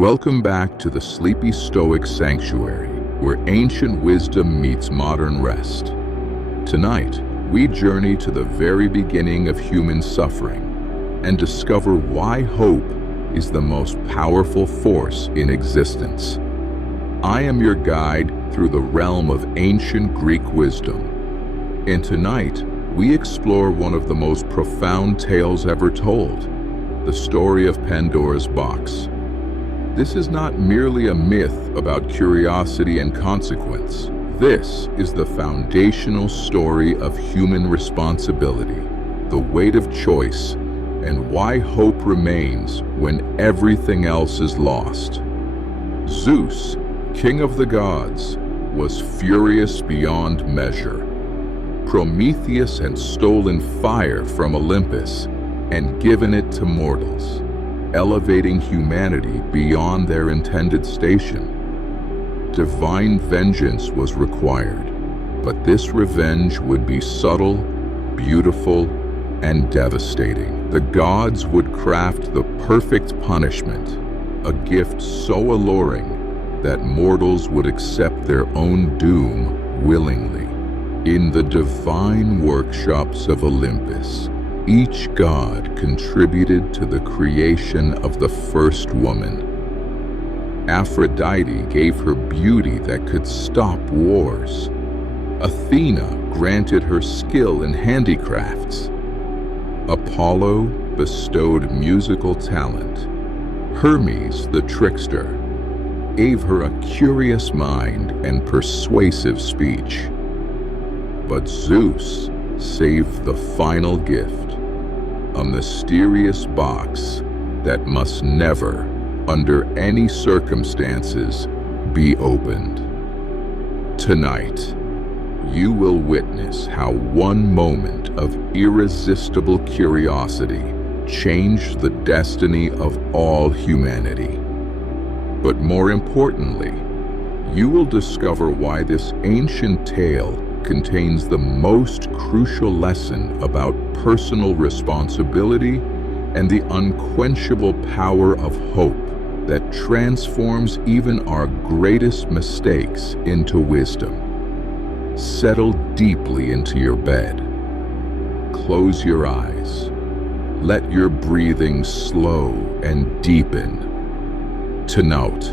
Welcome back to the Sleepy Stoic Sanctuary, where ancient wisdom meets modern rest. Tonight, we journey to the very beginning of human suffering and discover why hope is the most powerful force in existence. I am your guide through the realm of ancient Greek wisdom. And tonight, we explore one of the most profound tales ever told, the story of Pandora's box. This is not merely a myth about curiosity and consequence. This is the foundational story of human responsibility, the weight of choice, and why hope remains when everything else is lost. Zeus, king of the gods, was furious beyond measure. Prometheus had stolen fire from Olympus and given it to mortals, elevating humanity beyond their intended station. Divine vengeance was required, but this revenge would be subtle, beautiful, and devastating. The gods would craft the perfect punishment, a gift so alluring that mortals would accept their own doom willingly. In the divine workshops of Olympus, each god contributed to the creation of the first woman. Aphrodite gave her beauty that could stop wars. Athena granted her skill in handicrafts. Apollo bestowed musical talent. Hermes, the trickster, gave her a curious mind and persuasive speech. But Zeus saved the final gift, a mysterious box that must never, under any circumstances, be opened. Tonight, you will witness how one moment of irresistible curiosity changed the destiny of all humanity. But more importantly, you will discover why this ancient tale contains the most crucial lesson about personal responsibility and the unquenchable power of hope that transforms even our greatest mistakes into wisdom. Settle deeply into your bed. Close your eyes. Let your breathing slow and deepen. Tonight,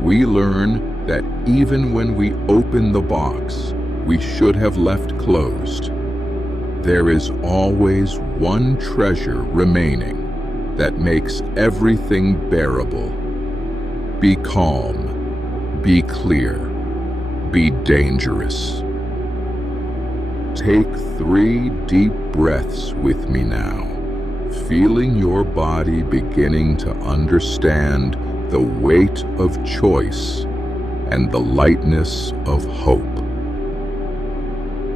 we learn that even when we open the box we should have left closed, there is always one treasure remaining that makes everything bearable. Be calm, be clear, be dangerous. Take 3 deep breaths with me now, feeling your body beginning to understand the weight of choice and the lightness of hope.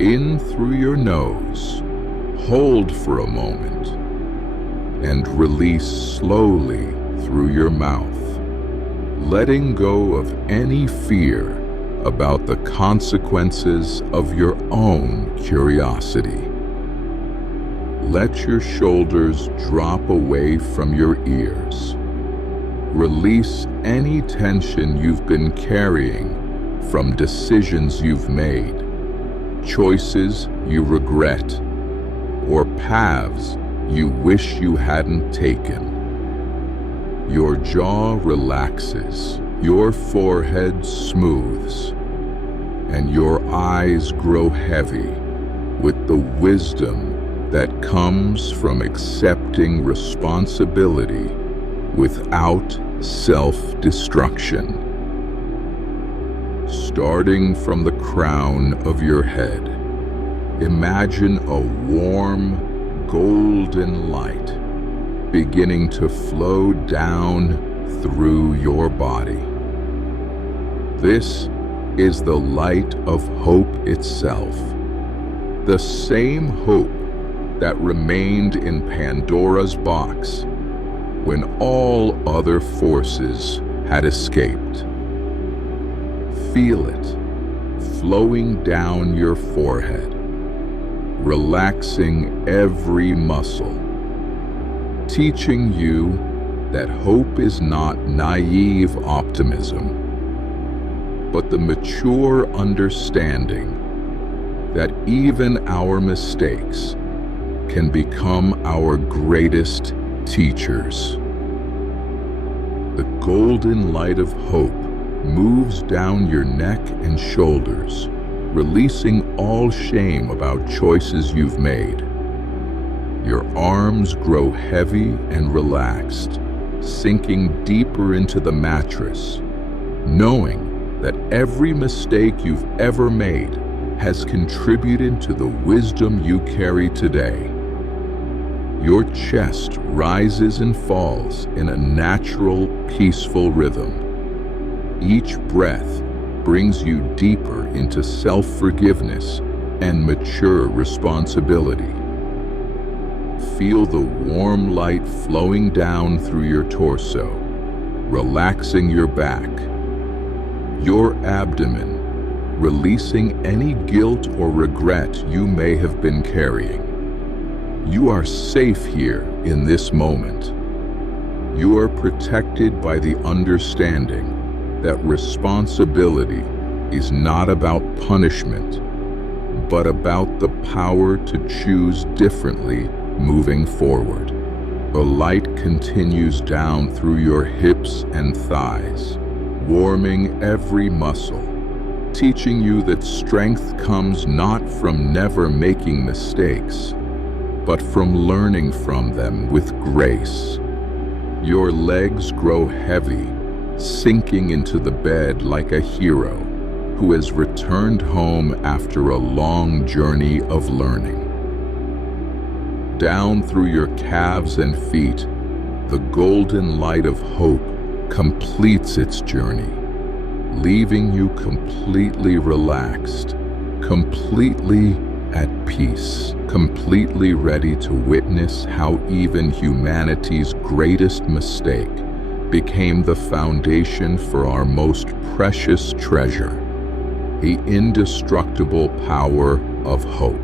In through your nose, hold for a moment, and release slowly through your mouth, letting go of any fear about the consequences of your own curiosity. Let your shoulders drop away from your ears. Release any tension you've been carrying from decisions you've made, choices you regret, or paths you wish you hadn't taken. Your jaw relaxes, your forehead smooths, and your eyes grow heavy with the wisdom that comes from accepting responsibility without self-destruction. Starting from the crown of your head, imagine a warm, golden light beginning to flow down through your body. This is the light of hope itself, the same hope that remained in Pandora's box when all other forces had escaped. Feel it flowing down your forehead, relaxing every muscle, teaching you that hope is not naive optimism, but the mature understanding that even our mistakes can become our greatest teachers. The golden light of hope moves down your neck and shoulders, releasing all shame about choices you've made. Your arms grow heavy and relaxed, sinking deeper into the mattress, knowing that every mistake you've ever made has contributed to the wisdom you carry today. Your chest rises and falls in a natural, peaceful rhythm. Each breath brings you deeper into self-forgiveness and mature responsibility. Feel the warm light flowing down through your torso, relaxing your back, your abdomen, releasing any guilt or regret you may have been carrying. You are safe here in this moment. You are protected by the understanding that responsibility is not about punishment, but about the power to choose differently moving forward. The light continues down through your hips and thighs, warming every muscle, teaching you that strength comes not from never making mistakes, but from learning from them with grace. Your legs grow heavy, sinking into the bed like a hero who has returned home after a long journey of learning. Down through your calves and feet, the golden light of hope completes its journey, leaving you completely relaxed, completely at peace, completely ready to witness how even humanity's greatest mistake became the foundation for our most precious treasure, the indestructible power of hope.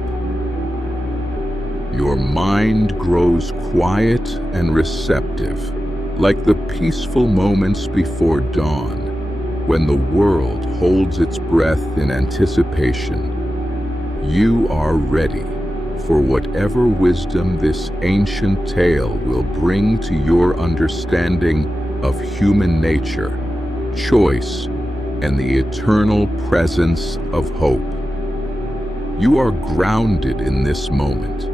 Your mind grows quiet and receptive, like the peaceful moments before dawn, when the world holds its breath in anticipation. You are ready for whatever wisdom this ancient tale will bring to your understanding of human nature, choice, and the eternal presence of hope. You are grounded in this moment,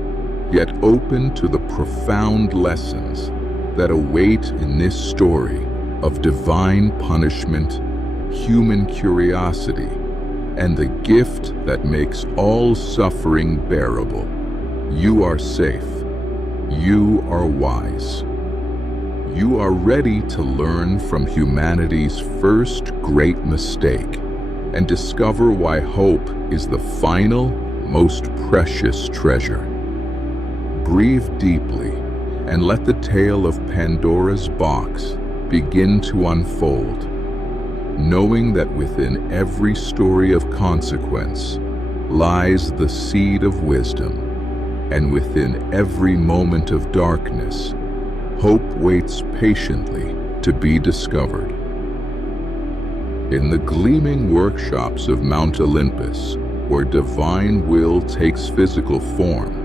yet open to the profound lessons that await in this story of divine punishment, human curiosity, and the gift that makes all suffering bearable. You are safe. You are wise. You are ready to learn from humanity's first great mistake and discover why hope is the final, most precious treasure. Breathe deeply and let the tale of Pandora's box begin to unfold, knowing that within every story of consequence lies the seed of wisdom, and within every moment of darkness, hope waits patiently to be discovered. In the gleaming workshops of Mount Olympus, where divine will takes physical form,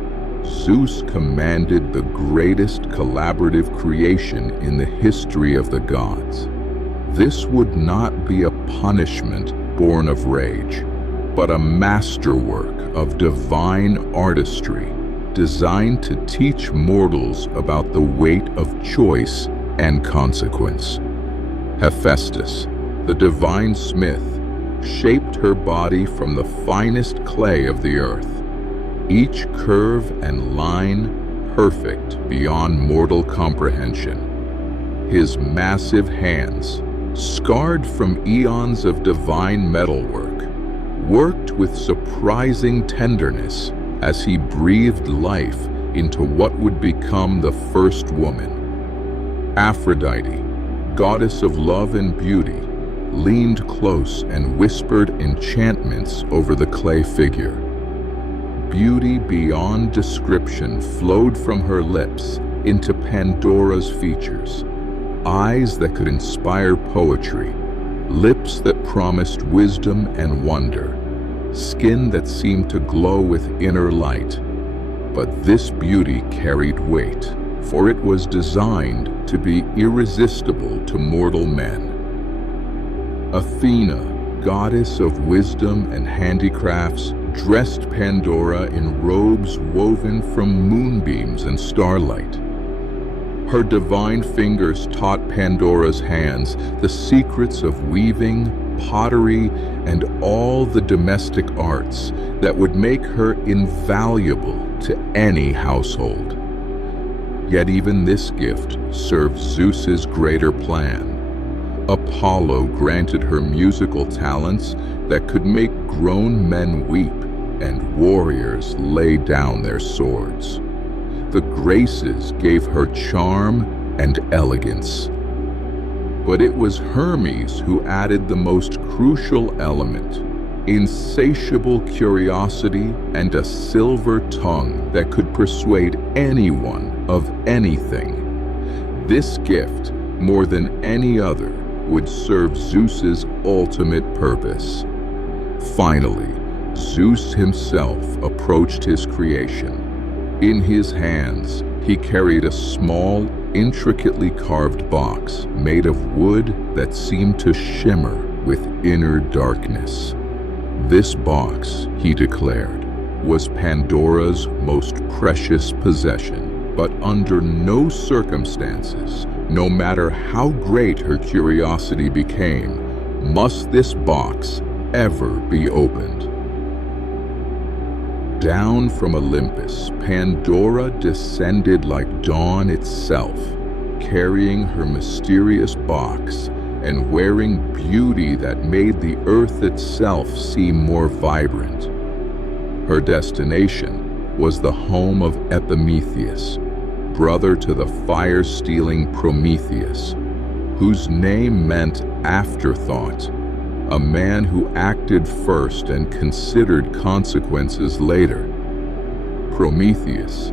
Zeus commanded the greatest collaborative creation in the history of the gods. This would not be a punishment born of rage, but a masterwork of divine artistry designed to teach mortals about the weight of choice and consequence. Hephaestus, the divine smith, shaped her body from the finest clay of the earth, each curve and line perfect beyond mortal comprehension. His massive hands, scarred from eons of divine metalwork, worked with surprising tenderness as he breathed life into what would become the first woman. Aphrodite, goddess of love and beauty, leaned close and whispered enchantments over the clay figure. Beauty beyond description flowed from her lips into Pandora's features, eyes that could inspire poetry, lips that promised wisdom and wonder, skin that seemed to glow with inner light. But this beauty carried weight, for it was designed to be irresistible to mortal men. Athena, goddess of wisdom and handicrafts, dressed Pandora in robes woven from moonbeams and starlight. Her divine fingers taught Pandora's hands the secrets of weaving, pottery, and all the domestic arts that would make her invaluable to any household. Yet even this gift served Zeus's greater plan. Apollo granted her musical talents that could make grown men weep and warriors lay down their swords. The Graces gave her charm and elegance. But it was Hermes who added the most crucial element: insatiable curiosity and a silver tongue that could persuade anyone of anything. This gift, more than any other, would serve Zeus's ultimate purpose. Finally, Zeus himself approached his creation. In his hands, he carried a small, intricately carved box made of wood that seemed to shimmer with inner darkness. This box, he declared, was Pandora's most precious possession, but under no circumstances, no matter how great her curiosity became, must this box ever be opened. Down from Olympus, Pandora descended like dawn itself, carrying her mysterious box and wearing beauty that made the earth itself seem more vibrant. Her destination was the home of Epimetheus, brother to the fire-stealing Prometheus, whose name meant afterthought, a man who acted first and considered consequences later. Prometheus,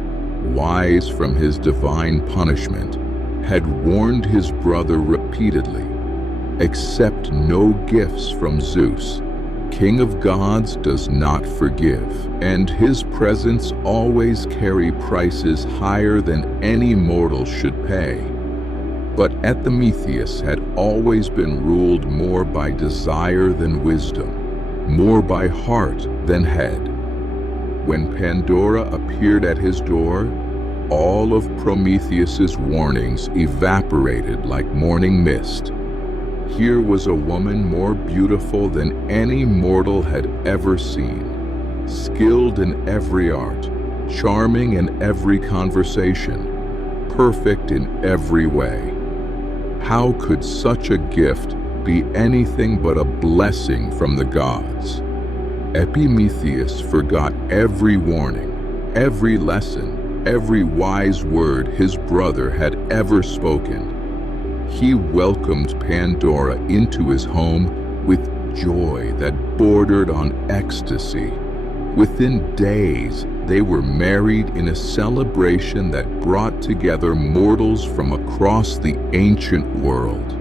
wise from his divine punishment, had warned his brother repeatedly, "Accept no gifts from Zeus. King of gods does not forgive, and his presents always carry prices higher than any mortal should pay." But Epimetheus had always been ruled more by desire than wisdom, more by heart than head. When Pandora appeared at his door, all of Prometheus's warnings evaporated like morning mist. Here was a woman more beautiful than any mortal had ever seen, skilled in every art, charming in every conversation, perfect in every way. How could such a gift be anything but a blessing from the gods? Epimetheus forgot every warning, every lesson, every wise word his brother had ever spoken. He welcomed Pandora into his home with joy that bordered on ecstasy. Within days, they were married in a celebration that brought together mortals from across the ancient world.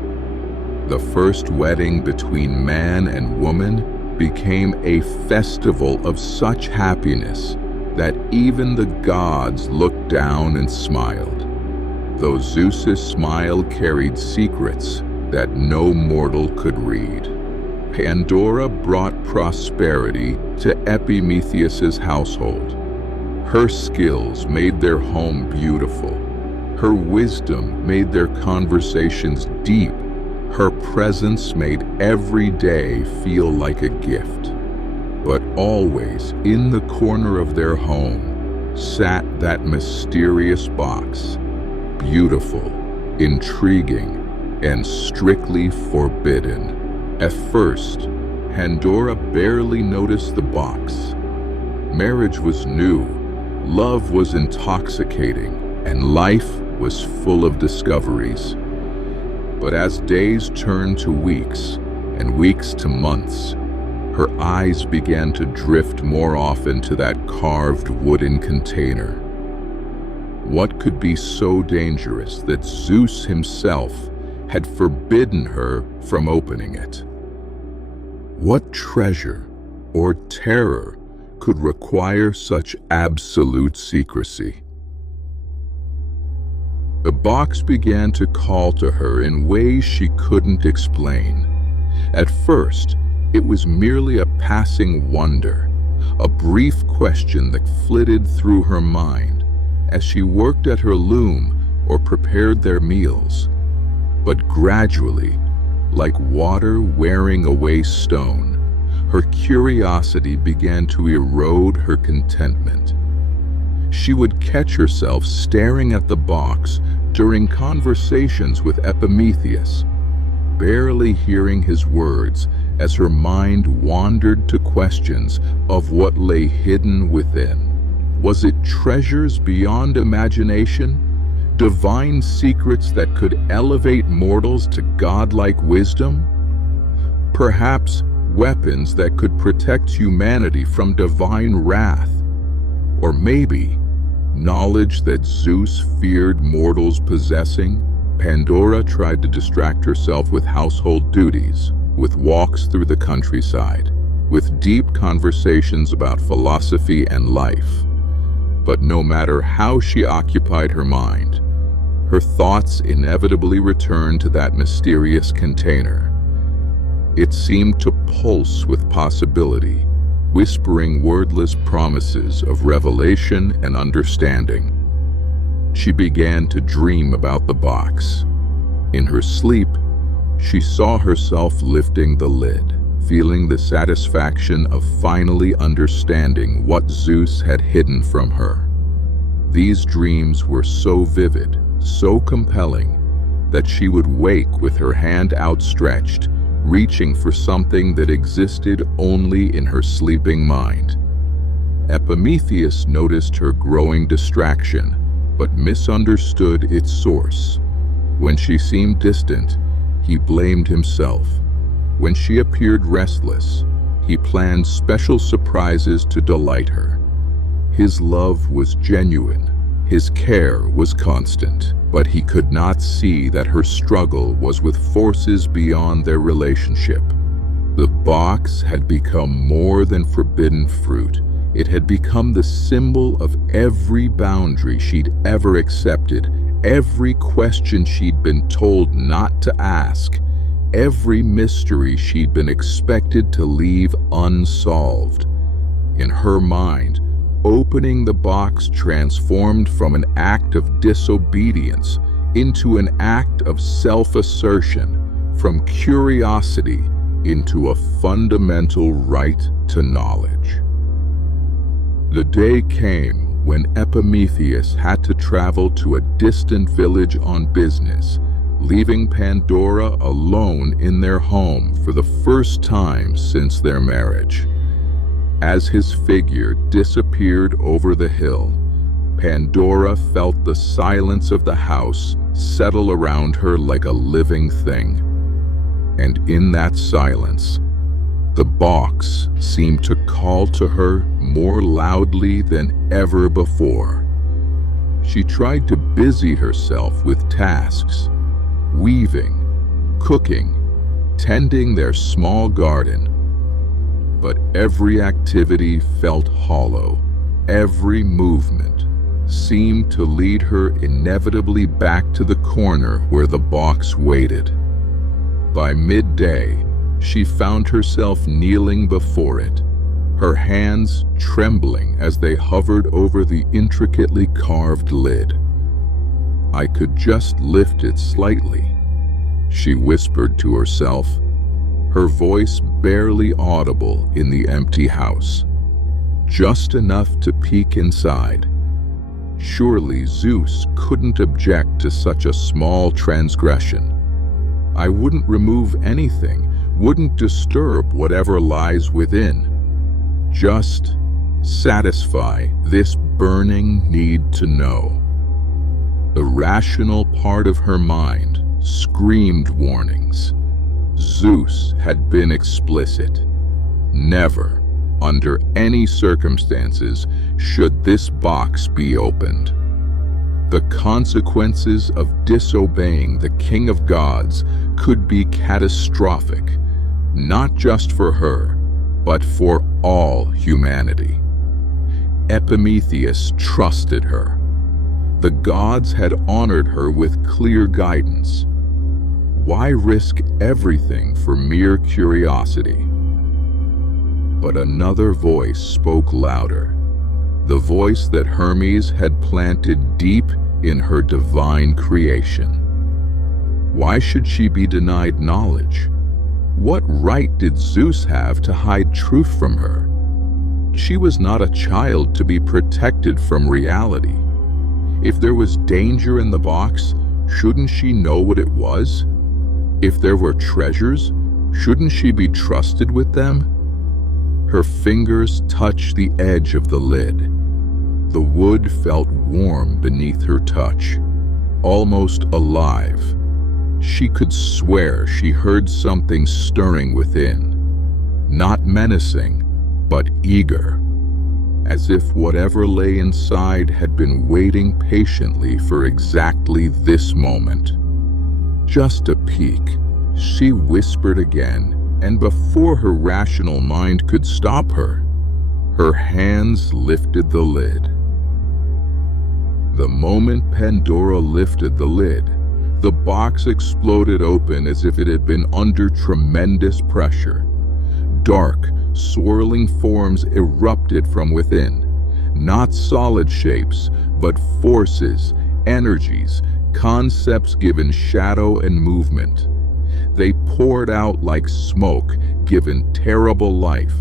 The first wedding between man and woman became a festival of such happiness that even the gods looked down and smiled, though Zeus's smile carried secrets that no mortal could read. Pandora brought prosperity to Epimetheus's household. Her skills made their home beautiful. Her wisdom made their conversations deep. Her presence made every day feel like a gift. But always in the corner of their home sat that mysterious box, beautiful, intriguing, and strictly forbidden. At first, Pandora barely noticed the box. Marriage was new, love was intoxicating, and life was full of discoveries. But as days turned to weeks, and weeks to months, her eyes began to drift more often to that carved wooden container. What could be so dangerous that Zeus himself had forbidden her from opening it. What treasure or terror could require such absolute secrecy? The box began to call to her in ways she couldn't explain. At first, it was merely a passing wonder, a brief question that flitted through her mind as she worked at her loom or prepared their meals. But gradually, like water wearing away stone, her curiosity began to erode her contentment. She would catch herself staring at the box during conversations with Epimetheus, barely hearing his words as her mind wandered to questions of what lay hidden within. Was it treasures beyond imagination? Divine secrets that could elevate mortals to godlike wisdom? Perhaps weapons that could protect humanity from divine wrath? Or maybe knowledge that Zeus feared mortals possessing? Pandora tried to distract herself with household duties, with walks through the countryside, with deep conversations about philosophy and life. But no matter how she occupied her mind, her thoughts inevitably returned to that mysterious container. It seemed to pulse with possibility, whispering wordless promises of revelation and understanding. She began to dream about the box. In her sleep, she saw herself lifting the lid, feeling the satisfaction of finally understanding what Zeus had hidden from her. These dreams were so vivid, so compelling, that she would wake with her hand outstretched, reaching for something that existed only in her sleeping mind. Epimetheus noticed her growing distraction, but misunderstood its source. When she seemed distant, he blamed himself. When she appeared restless, he planned special surprises to delight her. His love was genuine, his care was constant, but he could not see that her struggle was with forces beyond their relationship. The box had become more than forbidden fruit. It had become the symbol of every boundary she'd ever accepted, every question she'd been told not to ask, every mystery she'd been expected to leave unsolved. In her mind, opening the box transformed from an act of disobedience into an act of self-assertion, from curiosity into a fundamental right to knowledge. The day came when Epimetheus had to travel to a distant village on business, leaving Pandora alone in their home for the first time since their marriage. As his figure disappeared over the hill, Pandora felt the silence of the house settle around her like a living thing. And in that silence, the box seemed to call to her more loudly than ever before. She tried to busy herself with tasks, weaving, cooking, tending their small garden. But every activity felt hollow. Every movement seemed to lead her inevitably back to the corner where the box waited. By midday, she found herself kneeling before it, her hands trembling as they hovered over the intricately carved lid. "I could just lift it slightly," she whispered to herself, her voice barely audible in the empty house. Just enough to peek inside. Surely Zeus couldn't object to such a small transgression. I wouldn't remove anything, wouldn't disturb whatever lies within. Just satisfy this burning need to know. The rational part of her mind screamed warnings. Zeus had been explicit. Never, under any circumstances, should this box be opened. The consequences of disobeying the king of gods could be catastrophic, not just for her, but for all humanity. Epimetheus trusted her. The gods had honored her with clear guidance. Why risk everything for mere curiosity? But another voice spoke louder, the voice that Hermes had planted deep in her divine creation. Why should she be denied knowledge? What right did Zeus have to hide truth from her? She was not a child to be protected from reality. If there was danger in the box, shouldn't she know what it was? If there were treasures, shouldn't she be trusted with them? Her fingers touched the edge of the lid. The wood felt warm beneath her touch, almost alive. She could swear she heard something stirring within, not menacing, but eager, as if whatever lay inside had been waiting patiently for exactly this moment. Just a peek, she whispered again, and before her rational mind could stop her, her hands lifted the lid. The moment Pandora lifted the lid, the box exploded open as if it had been under tremendous pressure. Dark, swirling forms erupted from within, not solid shapes, but forces, energies, concepts given shadow and movement. They poured out like smoke given terrible life,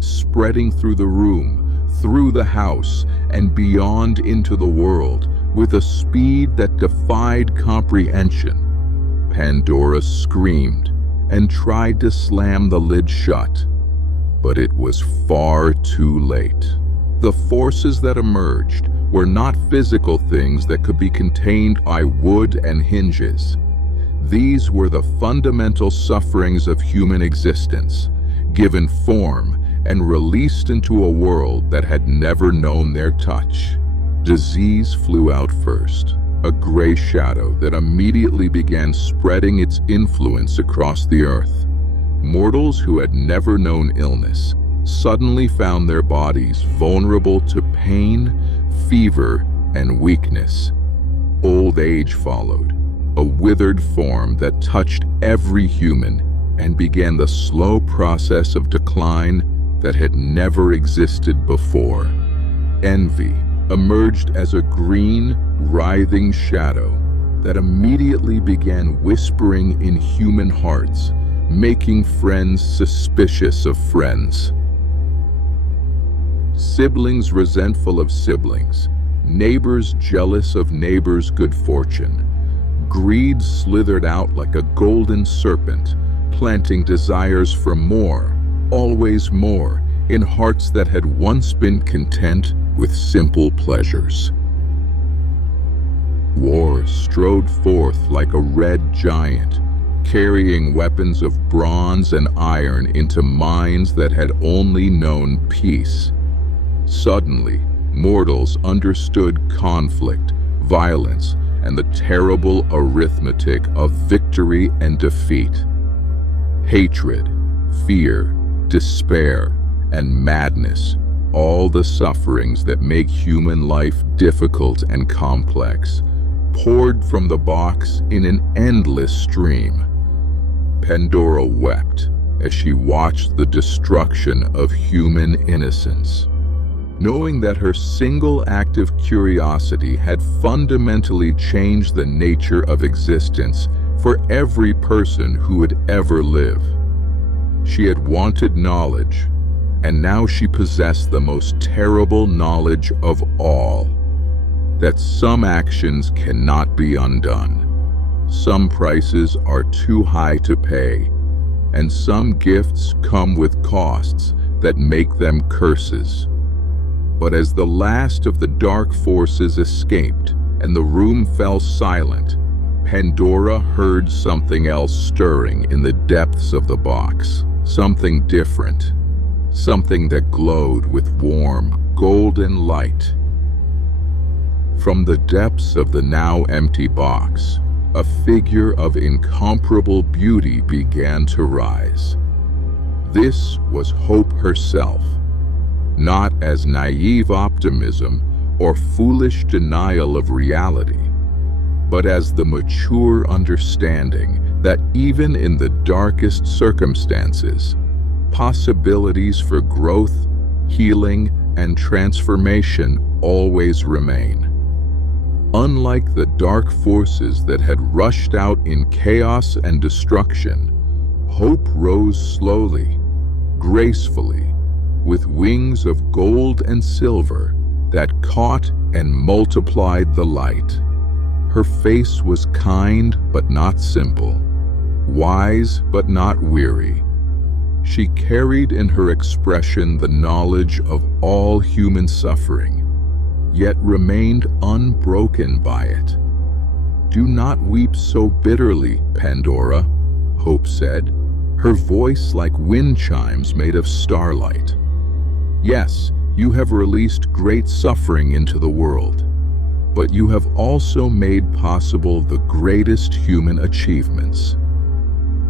spreading through the room, through the house, and beyond into the world with a speed that defied comprehension. Pandora screamed and tried to slam the lid shut, but it was far too late. The forces that emerged were not physical things that could be contained by wood and hinges. These were the fundamental sufferings of human existence, given form and released into a world that had never known their touch. Disease flew out first, a gray shadow that immediately began spreading its influence across the earth. Mortals who had never known illness suddenly found their bodies vulnerable to pain, fever, and weakness. Old age followed, a withered form that touched every human and began the slow process of decline that had never existed before. Envy emerged as a green, writhing shadow that immediately began whispering in human hearts, making friends suspicious of friends. Siblings resentful of siblings, neighbors jealous of neighbors' good fortune. Greed slithered out like a golden serpent, planting desires for more, always more, in hearts that had once been content with simple pleasures. War strode forth like a red giant, carrying weapons of bronze and iron into minds that had only known peace. Suddenly, mortals understood conflict, violence, and the terrible arithmetic of victory and defeat. Hatred, fear, despair, and madness, all the sufferings that make human life difficult and complex, poured from the box in an endless stream. Pandora wept as she watched the destruction of human innocence. Knowing that her single act of curiosity had fundamentally changed the nature of existence for every person who would ever live. She had wanted knowledge, and now she possessed the most terrible knowledge of all, that some actions cannot be undone. Some prices are too high to pay, and some gifts come with costs that make them curses. But as the last of the dark forces escaped and the room fell silent, Pandora heard something else stirring in the depths of the box. Something different. Something that glowed with warm, golden light. From the depths of the now empty box, a figure of incomparable beauty began to rise. This was Hope herself, not as naive optimism or foolish denial of reality, but as the mature understanding that even in the darkest circumstances, possibilities for growth, healing, and transformation always remain. Unlike the dark forces that had rushed out in chaos and destruction, Hope rose slowly, gracefully, with wings of gold and silver that caught and multiplied the light. Her face was kind but not simple, wise but not weary. She carried in her expression the knowledge of all human suffering, yet remained unbroken by it. "Do not weep so bitterly, Pandora," Hope said, her voice like wind chimes made of starlight. "Yes, you have released great suffering into the world, but you have also made possible the greatest human achievements.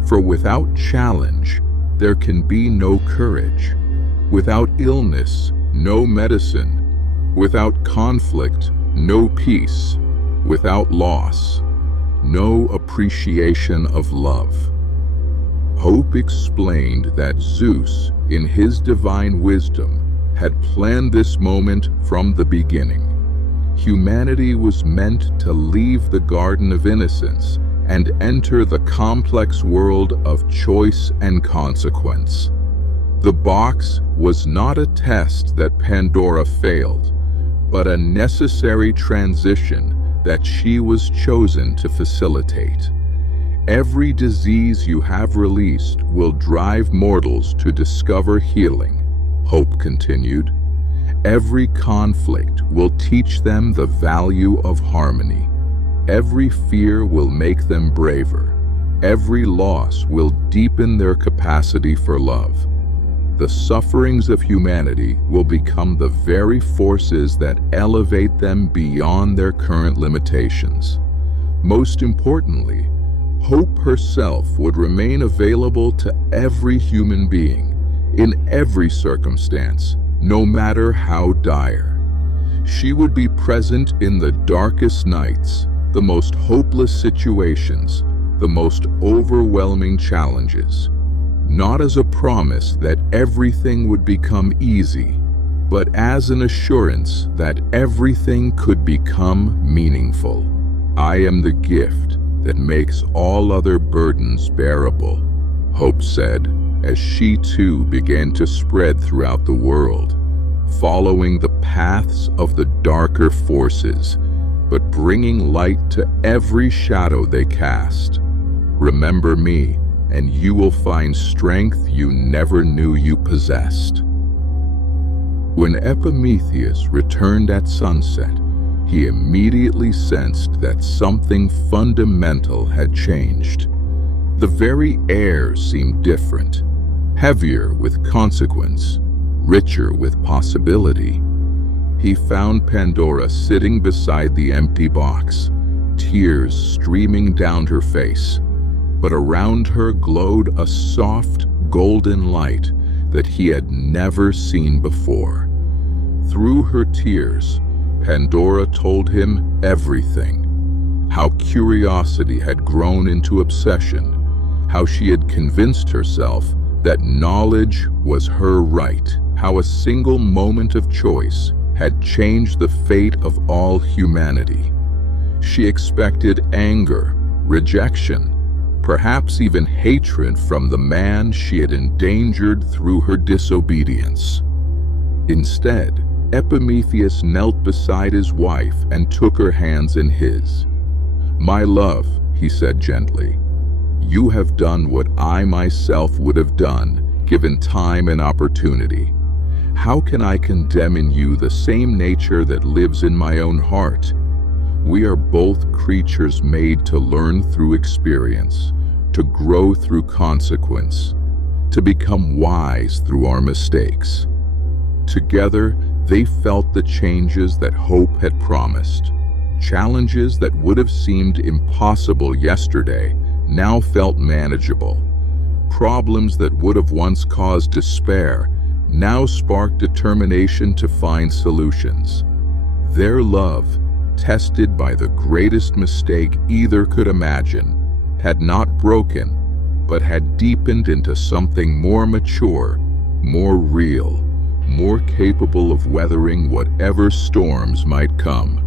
For without challenge, there can be no courage. Without illness, no medicine. Without conflict, no peace. Without loss, no appreciation of love." Hope explained that Zeus, in his divine wisdom, had planned this moment from the beginning. Humanity was meant to leave the Garden of Innocence and enter the complex world of choice and consequence. The box was not a test that Pandora failed, but a necessary transition that she was chosen to facilitate. "Every disease you have released will drive mortals to discover healing," Hope continued. "Every conflict will teach them the value of harmony. Every fear will make them braver. Every loss will deepen their capacity for love. The sufferings of humanity will become the very forces that elevate them beyond their current limitations. Most importantly, Hope herself would remain available to every human being, in every circumstance, no matter how dire. She would be present in the darkest nights, the most hopeless situations, the most overwhelming challenges. Not as a promise that everything would become easy, but as an assurance that everything could become meaningful. "I am the gift that makes all other burdens bearable," Hope said, as she too began to spread throughout the world, following the paths of the darker forces, but bringing light to every shadow they cast. "Remember me, and you will find strength you never knew you possessed." When Epimetheus returned at sunset, he immediately sensed that something fundamental had changed. The very air seemed different, heavier with consequence, richer with possibility. He found Pandora sitting beside the empty box, tears streaming down her face, but around her glowed a soft, golden light that he had never seen before. Through her tears, Pandora told him everything: how curiosity had grown into obsession, how she had convinced herself that knowledge was her right, how a single moment of choice had changed the fate of all humanity. She expected anger, rejection, perhaps even hatred from the man she had endangered through her disobedience. Instead, Epimetheus knelt beside his wife and took her hands in his. "My love," he said gently, "you have done what I myself would have done, given time and opportunity. How can I condemn in you the same nature that lives in my own heart? We are both creatures made to learn through experience, to grow through consequence, to become wise through our mistakes." Together, they felt the changes that Hope had promised: Challenges that would have seemed impossible yesterday now felt manageable. Problems that would have once caused despair now sparked determination to find solutions. Their love, tested by the greatest mistake either could imagine, had not broken, but had deepened into something more mature, more real, more capable of weathering whatever storms might come.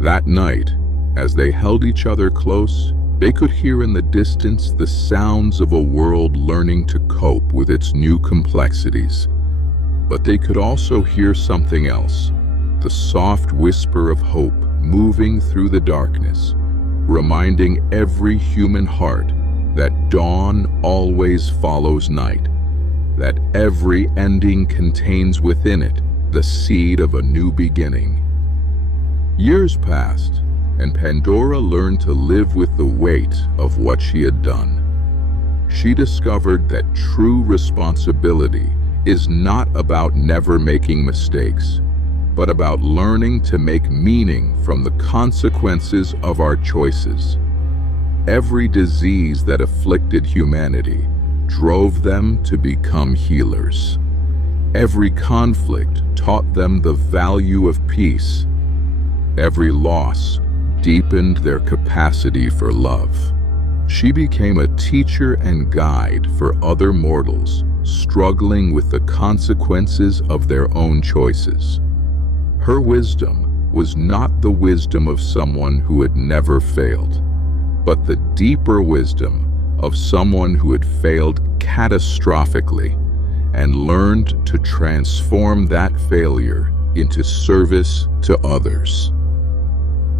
That night, as they held each other close, they could hear in the distance the sounds of a world learning to cope with its new complexities. But they could also hear something else, the soft whisper of hope moving through the darkness, reminding every human heart that dawn always follows night, that every ending contains within it the seed of a new beginning. Years passed, and Pandora learned to live with the weight of what she had done. She discovered that true responsibility is not about never making mistakes, but about learning to make meaning from the consequences of our choices. Every disease that afflicted humanity drove them to become healers. Every conflict taught them the value of peace. Every loss deepened their capacity for love. She became a teacher and guide for other mortals struggling with the consequences of their own choices. Her wisdom was not the wisdom of someone who had never failed, but the deeper wisdom of someone who had failed catastrophically and learned to transform that failure into service to others.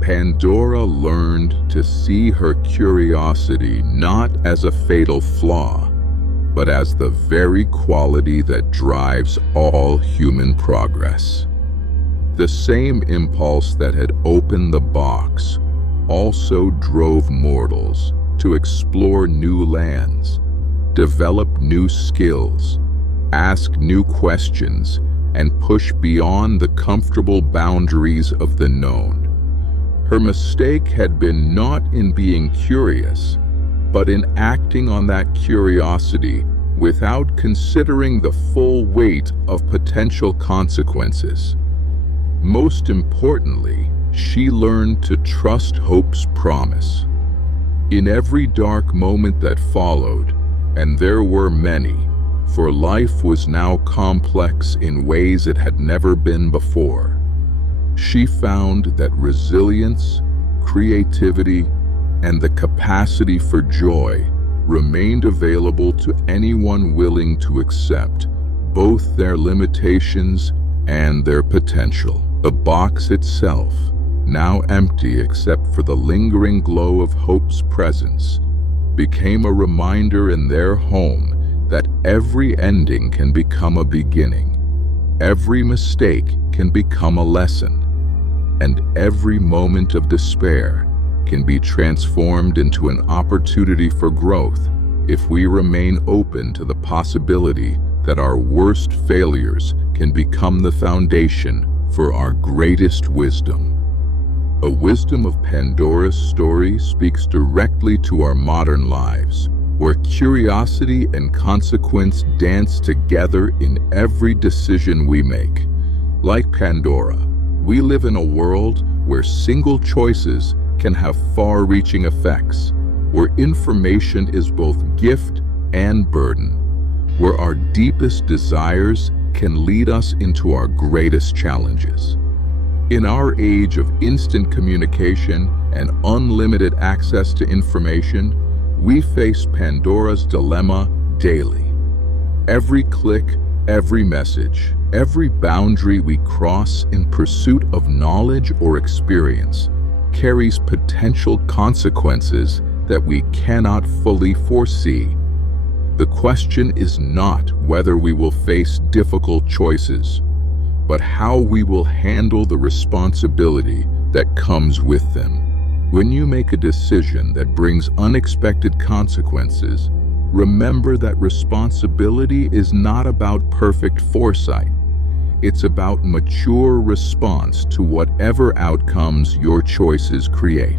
Pandora learned to see her curiosity not as a fatal flaw, but as the very quality that drives all human progress. The same impulse that had opened the box also drove mortals to explore new lands, develop new skills, ask new questions, and push beyond the comfortable boundaries of the known. Her mistake had been not in being curious, but in acting on that curiosity without considering the full weight of potential consequences. Most importantly, she learned to trust hope's promise. In every dark moment that followed, and there were many, for life was now complex in ways it had never been before, she found that resilience, creativity, and the capacity for joy remained available to anyone willing to accept both their limitations and their potential. The box itself, now empty except for the lingering glow of hope's presence, became a reminder in their home that every ending can become a beginning, every mistake can become a lesson, and every moment of despair can be transformed into an opportunity for growth if we remain open to the possibility that our worst failures can become the foundation for our greatest wisdom. A wisdom of Pandora's story speaks directly to our modern lives, where curiosity and consequence dance together in every decision we make. Like Pandora, we live in a world where single choices can have far-reaching effects, where information is both gift and burden, where our deepest desires can lead us into our greatest challenges. In our age of instant communication and unlimited access to information, we face Pandora's dilemma daily. Every click, every message, every boundary we cross in pursuit of knowledge or experience carries potential consequences that we cannot fully foresee. The question is not whether we will face difficult choices, but how we will handle the responsibility that comes with them. When you make a decision that brings unexpected consequences, remember that responsibility is not about perfect foresight. It's about mature response to whatever outcomes your choices create.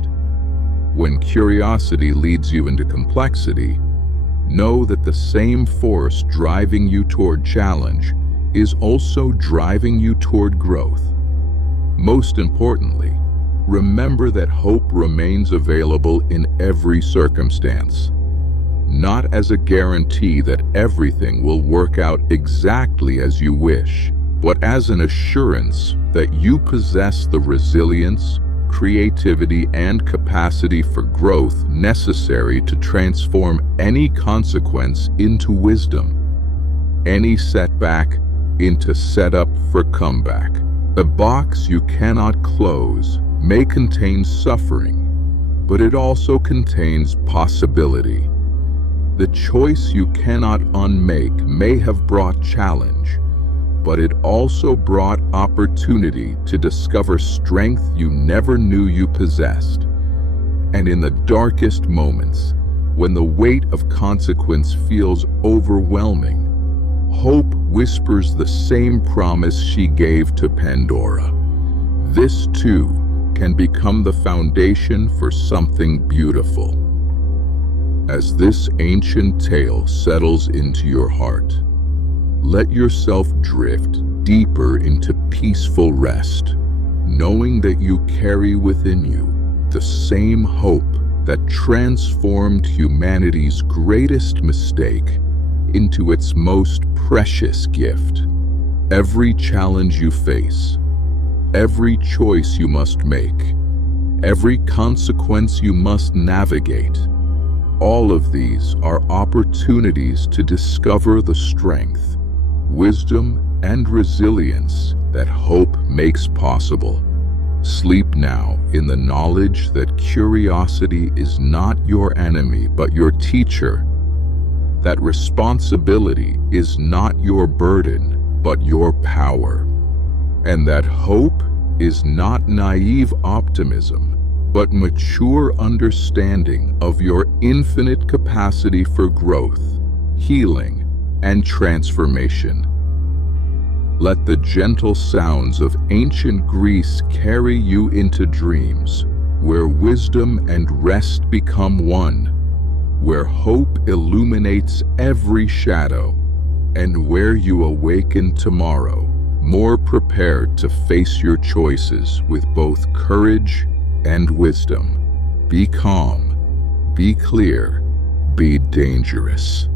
When curiosity leads you into complexity, know that the same force driving you toward challenge is also driving you toward growth. Most importantly, remember that hope remains available in every circumstance, not as a guarantee that everything will work out exactly as you wish, but as an assurance that you possess the resilience, creativity, and capacity for growth necessary to transform any consequence into wisdom, any setback into setup for comeback. A box you cannot close may contain suffering, but it also contains possibility. The choice you cannot unmake may have brought challenge, but it also brought opportunity to discover strength you never knew you possessed. And in the darkest moments, when the weight of consequence feels overwhelming, hope whispers the same promise she gave to Pandora. This too can become the foundation for something beautiful. As this ancient tale settles into your heart, let yourself drift deeper into peaceful rest, knowing that you carry within you the same hope that transformed humanity's greatest mistake into its most precious gift. Every challenge you face, every choice you must make, every consequence you must navigate, all of these are opportunities to discover the strength, wisdom, and resilience that hope makes possible. Sleep now in the knowledge that curiosity is not your enemy but your teacher, that responsibility is not your burden but your power, and that hope is not naive optimism but mature understanding of your infinite capacity for growth, healing, and transformation. Let the gentle sounds of ancient Greece carry you into dreams, where wisdom and rest become one, where hope illuminates every shadow, and where you awaken tomorrow, more prepared to face your choices with both courage and wisdom. Be calm, be clear, be dangerous.